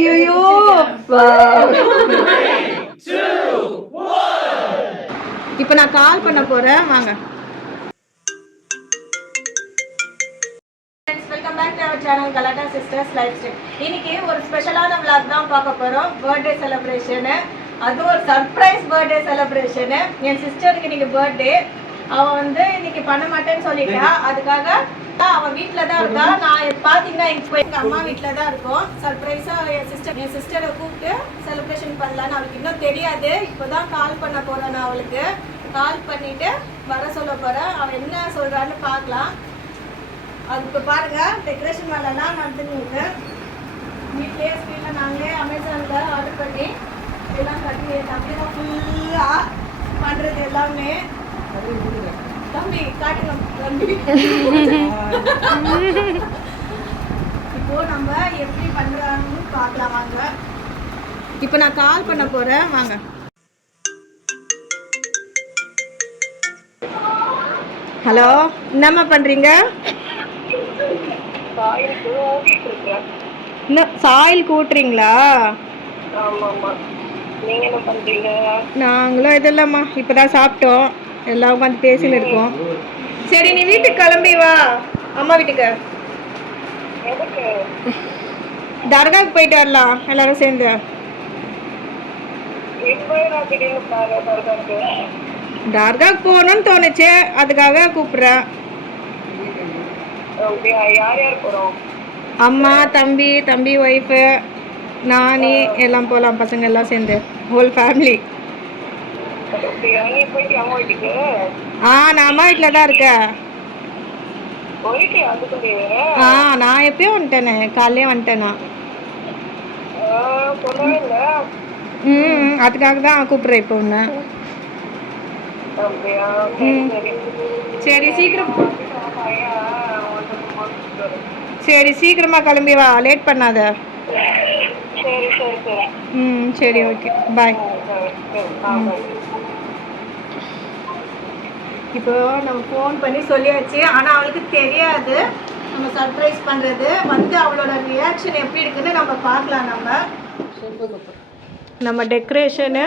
ஐயோ இப்போ நான் கால் பண்ண போறேன் வாங்க. Welcome back to our channel Galatta sisters lifestyle. இன்னைக்கு ஒரு ஸ்பெஷலான vlog தான் பார்க்க போறோம். பர்த்டே செலிப்ரேஷன், அது ஒரு சர்ப்ரைஸ் பர்த்டே செலிப்ரேஷன். என் சிஸ்டருக்கு இன்னைக்கு பர்த்டே. அவ வந்து இன்னைக்கு பண்ண மாட்டேன்னு சொல்லிட்டா. அதுக்காக அவ வீட்டில் தான் இருக்கா. நான் பார்த்தீங்கன்னா எங்க அம்மா வீட்டில் தான் இருக்கோம். சர்ப்ரைஸாக என் சிஸ்டரை கூப்பிட்டு செலிப்ரேஷன் பண்ணலான்னு அவளுக்கு இன்னும் தெரியாது. இப்போ தான் கால் பண்ண போகிறேன். நான் அவளுக்கு கால் பண்ணிவிட்டு வர சொல்ல போகிறேன். அவள் என்ன சொல்கிறான்னு பார்க்கலாம். அதுக்கு பாருங்கள், டெக்கரேஷன் வேலைலாம் நடந்துன்னு வீட்லேயே ஸ்க்ரீனில் நாங்களே அமேசானில் ஆர்டர் பண்ணி எல்லாம் கட்டி தம்பி தான் ஃபுல்லாக பண்ணுறது எல்லாமே. தம்பி காட்டுங்க தம்பி. இப்போ நம்ம எப்படி பண்றாங்கன்னு பார்க்கலாம் வாங்க. இப்போ நான் கால் பண்ண போறேன் வாங்க. ஹலோ, என்னம்மா பண்றீங்க? சாயில் கூட்டுறீங்களா? நாங்களும் இதெல்லாம்மா இப்பதான் சாப்பிட்டோம், எல்லாம் உட்காந்து பேசின்னு இருக்கோம். சரி, நீ வீட்டுக்கு கிளம்பி வா, அம்மா வீட்டுக்கு. தர்காவுக்கு போயிட்டு வரலாம் எல்லாரும் சேர்ந்து. தர்காவுக்கு போகணும்னு தோணுச்சு, அதுக்காக கூப்பிடுறேன். அம்மா, தம்பி, தம்பி ஒய்ஃபு, நானே எல்லாம் போகலாம், பசங்க எல்லாம் சேர்ந்து, ஹோல் ஃபேமிலி. நான் அம்மா வீட்டில் தான் இருக்கேன். நான் எப்பயும் வந்துட்டேனே, காலையே வந்துட்டேனா. அதுக்காக தான் கூப்பிட்றேன் இப்போ ஒன்று. சரி சீக்கிரம், சரி சீக்கிரமா கிளம்பி வா, லேட் பண்ணாத. சரி ஓகே, பாய். இப்போ நம்ம ஃபோன் பண்ணி சொல்லியாச்சு, ஆனால் அவளுக்கு தெரியாது நம்ம சர்ப்ரைஸ் பண்ணுறது. வந்து அவளோட ரியாக்ஷன் எப்படி இருக்குன்னு நம்ம பார்க்கலாம். நம்ம டெக்கரேஷனு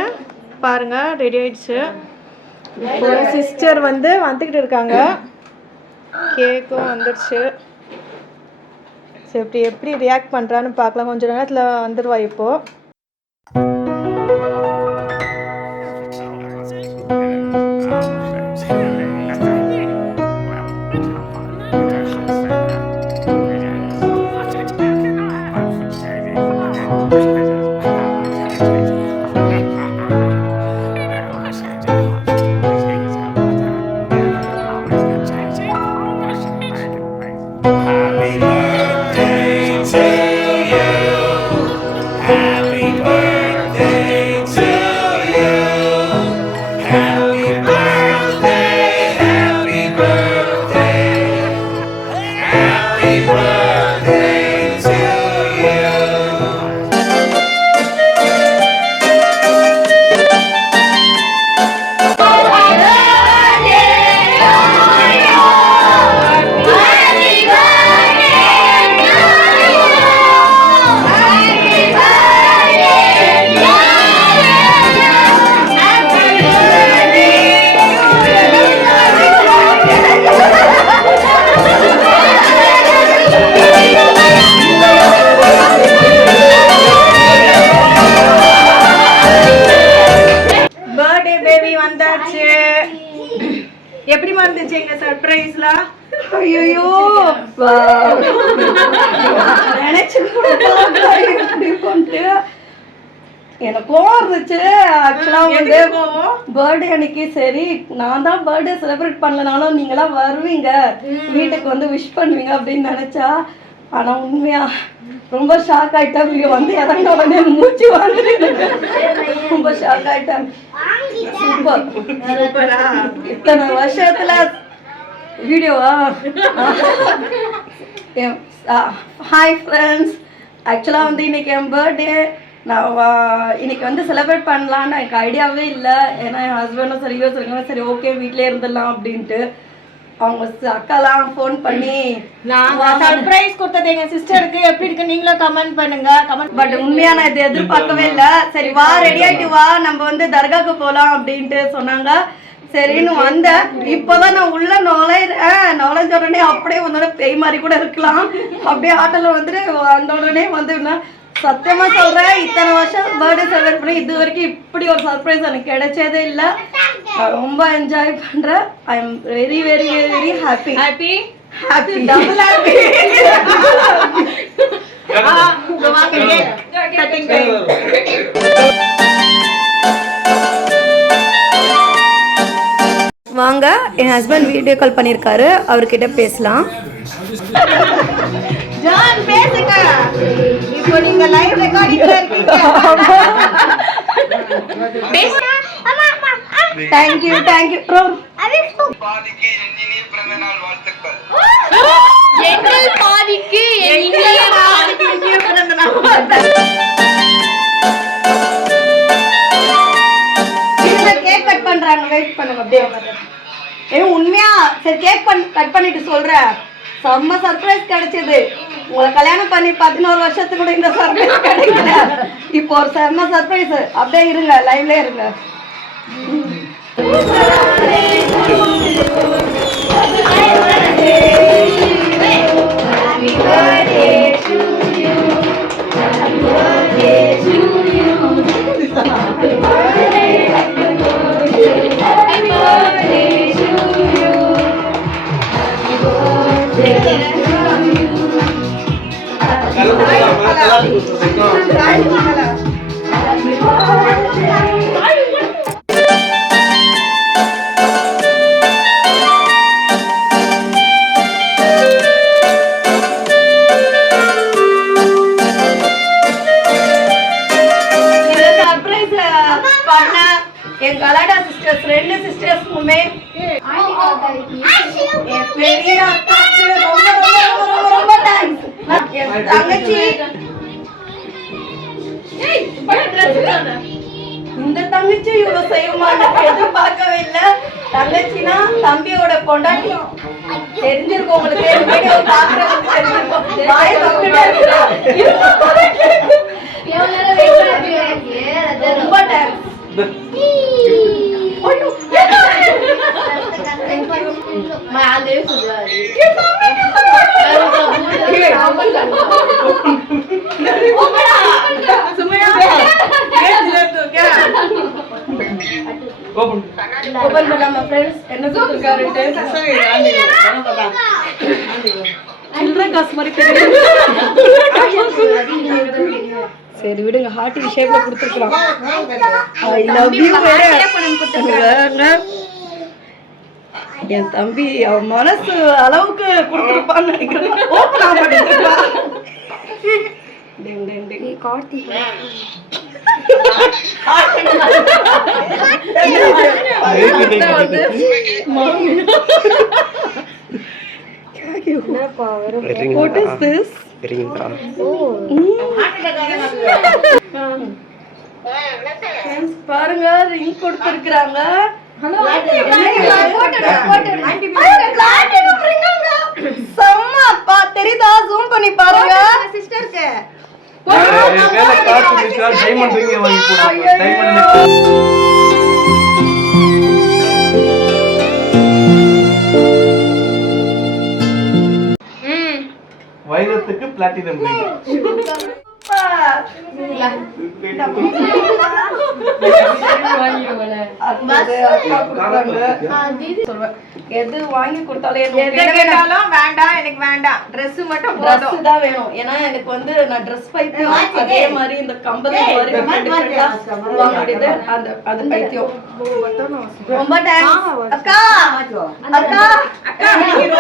பாருங்கள், ரெடி ஆயிடுச்சு. இப்போ சிஸ்டர் வந்து வந்துக்கிட்டு இருக்காங்க, கேக்கும் வந்துடுச்சு. சரி, எப்படி ரியாக்ட் பண்ணுறான்னு பார்க்கலாம். கொஞ்சம் நேரத்தில் வந்துடுவா இப்போது. எப்படி இருந்துச்சு எங்க சர்ப்ரைஸ்லாம்? ஐயோ நினைச்சு எனக்கும் இருந்துச்சு. ஆக்சுவலாக வந்து பர்த்டே அன்னைக்கு சரி நான் தான் பர்த்டே செலிப்ரேட் பண்ணலனாலும் நீங்களாம் வருவீங்க, வீட்டுக்கு வந்து விஷ் பண்ணுவீங்க அப்படின்னு நினச்சா. ஆனால் உண்மையா ரொம்ப ஷாக் ஆகிட்டேன். வீடியோ வந்து இறங்க உடனே மூச்சு வாங்குது, ரொம்ப ஷாக் ஆகிட்டேன். சூப்பர், இத்தனை வருஷத்துல வீடியோவா? ஹாய் ஃப்ரெண்ட்ஸ், ஆக்சுவலாக வந்து இன்னைக்கு என் பர்த்டே. நான் இன்னைக்கு வந்து செலிப்ரேட் பண்ணலான்னு எனக்கு ஐடியாவே இல்லை. ஏன்னா என் ஹஸ்பண்டும் சரி யோசிச்சிருக்காங்க, சரி ஓகே வீட்டிலே இருந்துடலாம் அப்படின்ட்டு. அவங்க அக்காலாம் ஃபோன் பண்ணி நான் சர்ப்ரைஸ் கொடுத்தது எங்க சிஸ்டருக்கு எப்படி இருக்கு நீங்களும் கமெண்ட் பண்ணுங்க. பட் உண்மையா நான் இது எதிர்பார்க்கவே இல்லை. சரி வா ரெடி ஆயிட்டு வா நம்ம வந்து தர்காக்கு போகலாம் அப்படின்ட்டு சொன்னாங்க. சரின்னு வந்தேன். இப்போதான் நான் உள்ள நுழைஞ்ச உடனே அப்படியே வந்தோடனே பேய் மாதிரி கூட இருக்கலாம். அப்படியே ஆட்டோல வந்துட்டு வந்த உடனே வந்து சத்தியமா சொல்றேன், இத்தனை வருஷம் பர்த்டே செலிப்ரேட் பண்ணி இது வரைக்கும் இப்படி ஒரு சர்ப்ரைஸ் எனக்கு கிடைச்சதே இல்லை. ரொம்ப என்ஜாய் பண்றேன். I am very very very happy happy happy double happy. வாங்க, என் ஹஸ்பண்ட் வீடியோ கால் பண்ணியிருக்காரு, அவர்கிட்ட பேசலாம். ஜான் பேசுங்க. இப்போ நீங்க லைவ் ரெக்கார்டிங்ல இருக்கீங்க. தேங்க் யூ பாதிக்கு இனிய பிறந்த நாள் வாழ்த்துக்கள். எங்கள் பாதிக்கு இனிய பிறந்த நாள் வாழ்த்துக்கள். கேக் கட் பண்றாங்க, வெயிட் பண்ணுங்க அப்படியே. உண்மையா சரி கேக் கட் பண்ணிட்டு சொல்றேன். செம்ம சர்ப்ரைஸ் கிடைச்சது. உங்களை கல்யாணம் பண்ணி 11 வருஷத்துக்கு கூட இந்த சர்ப்ரைஸ் கிடைக்கல. இப்போ ஒரு செம்ம சர்ப்ரைஸ். அப்படியே இருங்க, லைவ்ல இருங்க. என் கலாடா சிஸ்டர்ஸ் 2 சிஸ்டர்ஸ்க்குமே பெரிய அக்காக்கு ரொம்ப தேங்க்ஸ். என் தங்கச்சி இந்த தங்கச்சி இவ்வளவு செய்யுமான்னு எதிர்பார்க்கவே இல்லை. தங்கச்சினா தம்பியோட பொண்டாட்டி தெரிஞ்சிருக்கும் உங்களுக்கு. வீடியோ பாக்குறவங்களுக்கு தெரிஞ்சிருக்கும். வாய் பக்கத்துல இருக்கா. ரொம்ப தேங்க்ஸ். ஓபன் பண்ணாம फ्रेंड्स என்ன சொல்றாரு? சில்ட்ரன் காசு மாதிரி தெரியும். சரி விடுங்க, ஹார்ட் ஷேப்ல கொடுத்துக்கலாம். I love you. என் தம்பி அவன் மனசு அளவுக்கு கொடுத்துருப்பான்னு நினைக்கிறேன். ஓப்பன் ஆக மாட்டேங்குது. What is this? பாருங்க, ரிங் கொடுத்திருக்காங்க. செம்மப்பா, தெரியுதா? ஜூம் பண்ணி பாருங்க. சிஸ்டருக்கு வைரத்துக்கு பிளாட்டினம் எது வாங்கி கொடுத்தாலும் வேண்டாம், எனக்கு வேண்டாம். ட்ரெஸ் மட்டும் போதும் தான் வேணும். ஏன்னா எனக்கு வந்து நான் ட்ரெஸ் பைத்தியம். அதே மாதிரி இந்த கம்பல் வாங்கிட்டு அது பைத்தியம். ரொம்ப தேங்க்ஸ் அக்கா. அக்கா அக்கா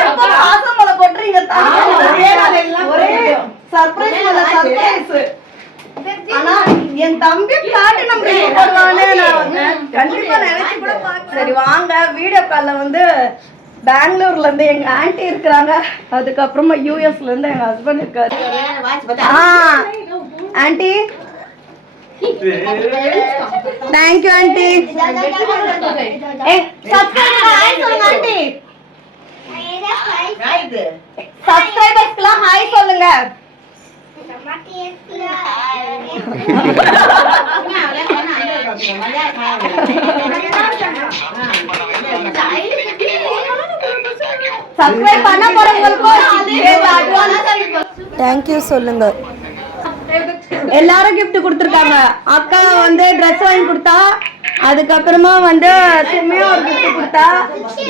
ரொம்ப பாசம் மலை கொட்டுறீங்க. ஒரே சர்ப்ரைஸ் மலை சர்ப்ரைஸ். ஆனா என் தம்பி பிளாட்டினம் ரிங் போடுவானே நான் கண்டிப்பா நினைச்சு கூட பார்க்கல. சரி வாங்க, வீடியோ கால்ல வந்து பெங்களூர்ல இருந்து எங்க ஆன்ட்டி இருக்கிறாங்க. அதுக்கப்புறமா யூஎஸ்ல இருந்து எங்க ஹஸ்பண்ட் இருக்காரு. Anti thank you anti. சப்ஸ்கிரைப் பண்ணுங்க ஆன்ட்டி. சப்ஸ்கிரைபர்ஸ்க்குலாம் ஹாய் சொல்லுங்க. சப்ஸ்கிரைப் பண்ண போறவங்களுக்கும் தேங்க்யூ சொல்லுங்க. எல்லாரும் gift கொடுத்துருக்காங்க. அக்கா வந்து ட்ரெஸ் வாங்கி கொடுத்தா, அதுக்கப்புறமா வந்து சும்மையா ஒரு gift கொடுத்தா,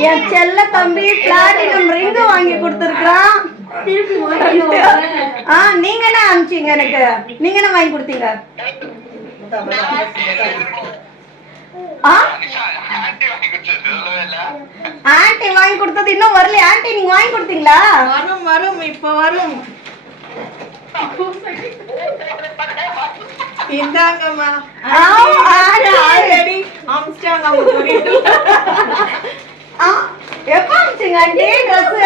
என் செல்ல தம்பி பிளாட்டினம் ரிங் வாங்கி கொடுத்துருக்கான். நீங்க என்ன அனுப்பிச்சீங்க எனக்கு? நீங்க என்ன வாங்கி கொடுத்தீங்க? ஆன்ட்டி வாங்கி கொடுத்தது இன்னும் வரல. ஆன்ட்டி நீங்க வாங்கி கொடுத்தீங்களா? வரும் வரும் இப்ப வரும். இந்தாங்கம்மா. ஆல்ரெடி அம்ஸ்டாங்க அவங்க. எப்ப அனுப்பிச்சீங்க ஆன்ட்டி ட்ரெஸ்?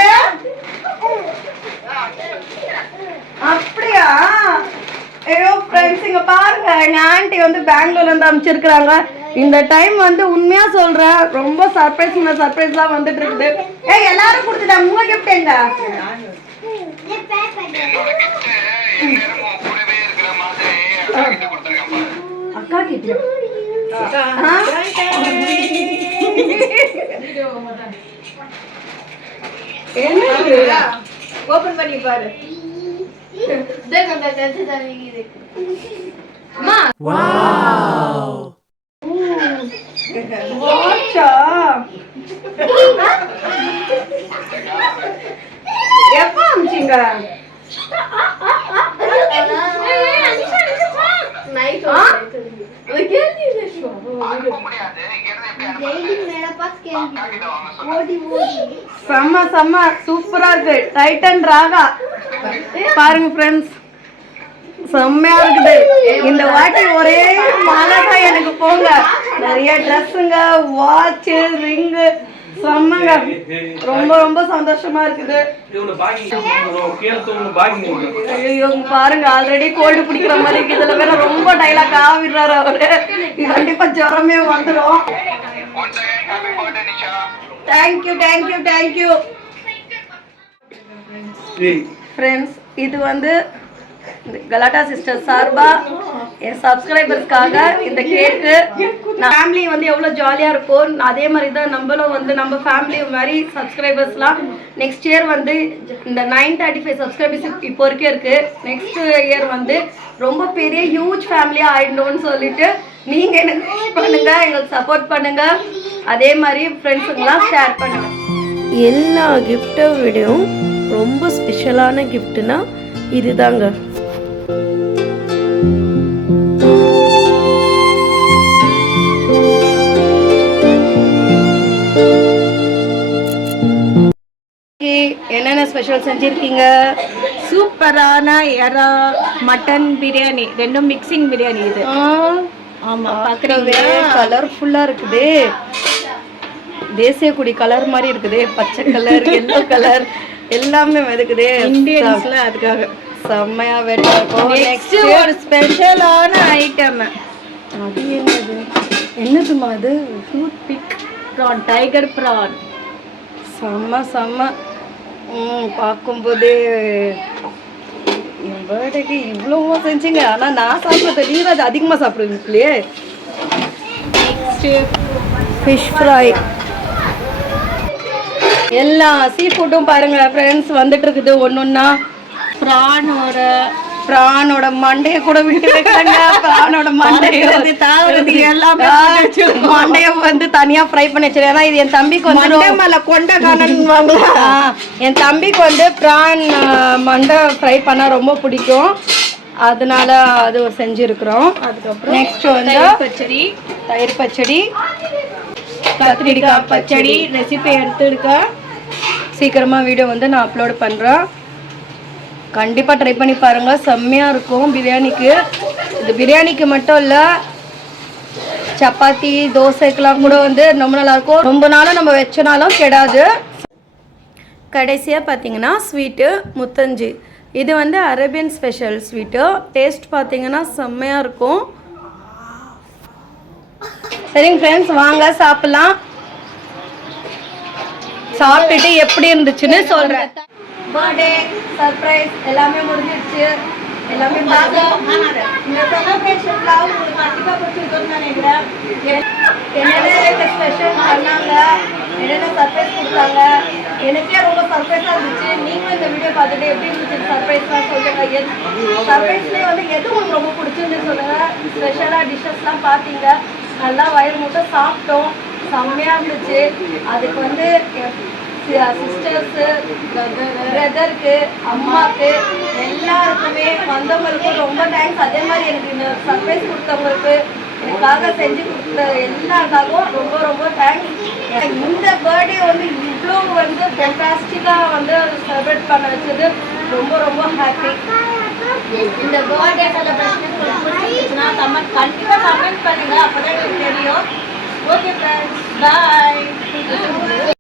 அப்படியா? ஐயோ ஃப்ரெண்ட்ஸ், இங்க பாருங்க, எங்க ஆன்ட்டி வந்து பெங்களூர்ல இருந்து அனுப்பிச்சிருக்காங்க. இந்த டைம் வந்து உண்மையா சொல்றேன், ரொம்ப சர்ப்ரைஸ் தான் வந்துட்டு இருக்குது. ஏய் எல்லாரும் கொடுத்துட்டாங்க. உங்க கிஃப்ட் எங்க? அக்கா கிட்ட என்ன ஓபன் பண்ணி பாரு. எப்ப அனுப்பிச்சீங்க? செம்ம சூப்பரா இருக்கு. டைட்டன் ராகா பாருங்க ஃப்ரெண்ட்ஸ், செம்மையா இருக்குது. இந்த வாட்டி ஒரே மாலை தான் எனக்கு போங்க. நிறைய ட்ரெஸ்ஸுங்க, வாட்சு, ரிங்கு, செம்மங்க. ரொம்ப சந்தோஷமா இருக்குது. ஐயோ பாருங்க, ஆல்ரெடி கோல்டு பிடிக்கிற மாதிரி இருக்கு. இதுல வேற ரொம்ப டைலாக் ஆவிடுறாரு அவரு. கண்டிப்பா ஜுரமே வந்துடும். Thank you friends. இது வந்து கலாட்டா சிஸ்டர் சார்பா என் சப்ஸ்கிரைபர்ஸ்க்காக இந்த கேக்கு. ஃபேமிலி வந்து எவ்வளோ ஜாலியாக இருக்கும், அதே மாதிரி தான் நம்மளும் வந்து நம்ம ஃபேமிலி மாதிரி சப்ஸ்கிரைபர்ஸ்லாம் நெக்ஸ்ட் இயர் வந்து இந்த 935 சப்ஸ்கிரைபர்ஸ் இப்போ வரைக்கும் இருக்குது. நெக்ஸ்ட் இயர் வந்து ரொம்ப பெரிய ஹியூஜ் ஃபேமிலியாக ஆயிடணும்னு சொல்லிட்டு நீங்கள் எனக்கு விஷ் பண்ணுங்கள், எங்களுக்கு சப்போர்ட் பண்ணுங்கள். அதே மாதிரி ஃப்ரெண்ட்ஸுங்கெல்லாம் ஷேர் பண்ணுங்கள். எல்லா கிஃப்ட்டை விடவும் ரொம்ப ஸ்பெஷலான கிஃப்ட்னா இதுதாங்க. என்னென்ன ஸ்பெஷல் செஞ்சிருக்கீங்க? சூப்பரான எறா மட்டன் பிரியாணி, ரெண்டும் மிக்சிங் பிரியாணி இது. ஆமா, பார்க்கவே கலர்ஃபுல்லா இருக்குது. தேசிய கொடி கலர் மாதிரி இருக்குது. பச்சை கலர், எல்லோ கலர் எல்லாமே இருக்குது. இந்தியன்ஸ்ல அதுக்காக செம்மையா வேட்டா இருக்கும். நெக்ஸ்ட் ஒரு ஸ்பெஷலான ஐட்டம். அது என்னதுமா அது? Toothpick prawn, tiger prawn. செம்ம பார்க்கும்போது என் பர்த்டேக்கு இவ்வளவோ செஞ்சீங்க. ஆனால் நான் சாப்பிட்றது நீங்க அது அதிகமாக சாப்பிடுவீங்களே. Next fish fry. எல்லா சீ ஃபுட்டும் பாருங்க ஃப்ரெண்ட்ஸ் வந்துட்டு இருக்குது. ஒன்னொன்னா பிரானோட மண்டையை கூட விட்டு வைக்காங்க. பிரானோட மண்டையை மண்டைய வந்து தனியா ஃப்ரை பண்ணி வச்சிருக்கேன். ஏன்னா இது என் தம்பிக்கு வந்து மேல கொண்ட காணன்னு என் தம்பிக்கு வந்து பிரான் மண்டை ஃப்ரை பண்ணா ரொம்ப பிடிக்கும். அதனால அது செஞ்சிருக்கிறோம். அதுக்கப்புறம் நெக்ஸ்ட் வந்து தயிர் பச்சடி, கத்திரிக்காய் பச்சடி ரெசிபி எடுத்துருக்க. சீக்கிரமா வீடியோ வந்து நான் அப்லோட் பண்றேன். கண்டிப்பா ட்ரை பண்ணி பாருங்க, செம்மையா இருக்கும் பிரியாணிக்கு. இது பிரியாணிக்கு மட்டும் இல்ல, சப்பாத்தி தோசைக்கெல்லாம் கூட வந்து ரொம்ப நல்லா இருக்கும். ரொம்ப நாளும் நம்ம வச்சனாலும் கெடாது. கடைசியா பார்த்தீங்கன்னா ஸ்வீட்டு முத்தஞ்சி. இது வந்து அரேபியன் ஸ்பெஷல் ஸ்வீட்டு. டேஸ்ட் பார்த்தீங்கன்னா செம்மையா இருக்கும். சரிங்க ஃப்ரெண்ட்ஸ், வாங்க சாப்பிடலாம். சாப்பிட்டுட்டு எப்படி இருந்துச்சுன்னு சொல்றேன். பர்த்டே சர்ப்ரைஸ் எல்லாமே முடிஞ்சிருச்சு. எல்லாமே பார்த்தோம். இந்த செலிப்ரேஷன்ல உங்களுக்கு கண்டிப்பா பிடிச்சிருக்கும்னு நினைக்கிறேன். என்னென்ன ஸ்பெஷல் பண்ணாங்க, என்னென்ன சர்ப்ரைஸ் கொடுத்தாங்க, எனக்கே ரொம்ப சர்ப்ரைஸா இருந்துச்சு. நீங்களும் இந்த வீடியோ பார்த்துட்டு எப்படி இருந்துச்சு சர்ப்ரைஸ்லாம் சொல்லுங்க. சர்ப்ரைஸ்லேயே வந்து எது உங்களுக்கு ரொம்ப பிடிச்சிருந்து சொல்லுங்க. ஸ்பெஷலாக டிஷ்ஷஸ்லாம் பார்த்தீங்க, நல்லா வயிறு மட்டும் சாப்பிட்டோம், செம்மையாக இருந்துச்சு. அதுக்கு வந்து சிஸ்டர்ஸு, பிரதருக்கு, அம்மாவுக்கு எல்லாருக்குமே வந்தவங்களுக்கும் ரொம்ப தேங்க்ஸ். அதே மாதிரி எனக்கு இந்த சர்ப்ரைஸ் கொடுத்தவங்களுக்கு, எனக்காக செஞ்சு கொடுத்த எல்லாருக்காகவும் ரொம்ப ரொம்ப தேங்க்ஸ். இந்த பர்த்டே வந்து இவ்வளோ வந்து ஃபென்டாஸ்டிக்காக வந்து செலிப்ரேட் பண்ண வச்சது ரொம்ப ரொம்ப ஹாப்பி. இந்த பர்த்டே செலிப்ரேஷன் உங்களுக்கு பிடிச்சிருந்துச்சுன்னா கண்டிப்பாக கமெண்ட் பண்ணுங்கள், அப்போ தான் எனக்கு தெரியும். ஓகே ஃப்ரெண்ட்ஸ், பாய்.